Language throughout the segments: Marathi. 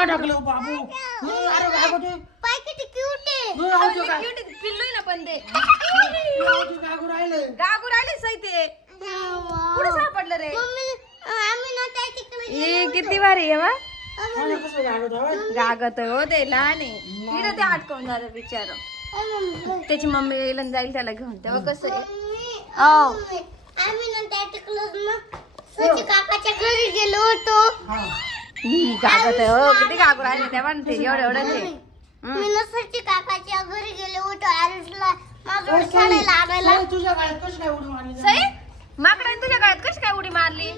नाव टाकलं बाबू. अरे गागो तू पाय किती क्यूट आहे. पिल्लू आहे ना पण ते गागो राहिले. गागू राहिले सई ते कुठे सापडलं रे मम्मी आम्ही ना त्या तिकडे हे किती भारी आहे वा मला कसं गागो धावत. गागत हो ते लहान आहे तिला ते अटकवून झालं बिचार त्याची मम्मी येईल आणि जाईल त्याला घेऊन तेव्हा कसं आहे आम्ही ना त्या तिकडे ना सची काकाच्या घरी गेलो होतो. हा. गागत हो किती गागू राहिले तेव्हा ना ते एवढं एवढंच आहे मी ना सची काकाच्या घरी गेलो होतो. आरुषला माझं खेळायला आणायला. सई, तुझ्या गाळ्यात कशी काय उडी मारली? सई माकडाने तुझ्या गळ्यात कशी काय उडी मारली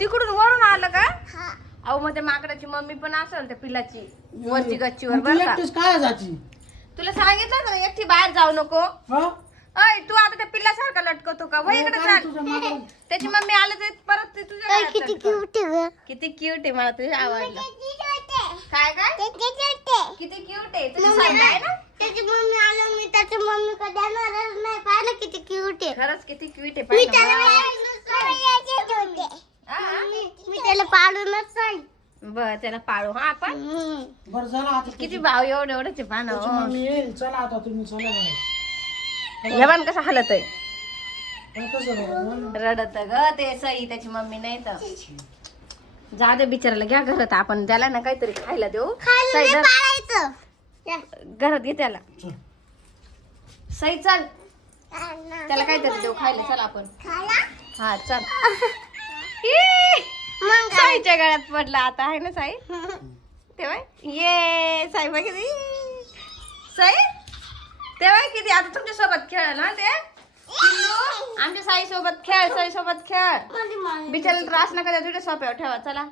तिकडून वरून आलं का हा. अहो मग त्या माकडाची मम्मी पण असेल त्या पिल्लाची वरची गच्चीवर मग तू बरं का एकटीच काय जाती? तुला सांगितलं ना एकटी बाहेर जाऊ नको हा? अय तू आता त्या पिल्लासारखा लटकवतो का वय इकडे काय चाल तुझ्या मागं? त्याची मम्मी आलं ते परत ते तुझ्या ताई गळ्यात किती लटकवलं. क्यूट आहे ग. किती क्यूट आहे मला तुझं आवडलं त्याची काय काय छोटे. किती क्यूट आहे तुझं सारखं आहे ना त्याची मम्मी आलो मी त्याची मम्मी कधी येणारच नाही. पाहिलं किती क्यूट आहे. खरंच किती क्यूट आहे मी पाहिलं त्याला बा. हा? मी त्याला पाडूनच नाही. बरं त्याला पाळू हा आपण बरं चला आता किती भाव एवढं एवढंच आहे पानं त्याची मम्मी येईल. चला आता तुम्ही चला बरं. जवान कसं हलत आहे पण कसं बरं? रडत ग ते सई त्याची मम्मी नाही तर जा दे बिचाराला घ्या घरात आपण त्याला ना काहीतरी खायला देऊ खायला सई नाही धर. पाडायचं. घरात घे त्याला चल. सई चल त्याला काहीतरी देऊ खायला चल आपण खायला? हा चल मग काय? साईच्या गळ्यात पडला आता आहे ना साई तेव्हा ये साई बघ किती साई तेव्हा किती आता तुमच्या सोबत खेळ ना ते पिल्लू, आमच्या साई सोबत खेळ साई सोबत खेळ माझी मान. बिचाराला त्रास नका द्या तुझ्या सोप्यावर ठेवा चला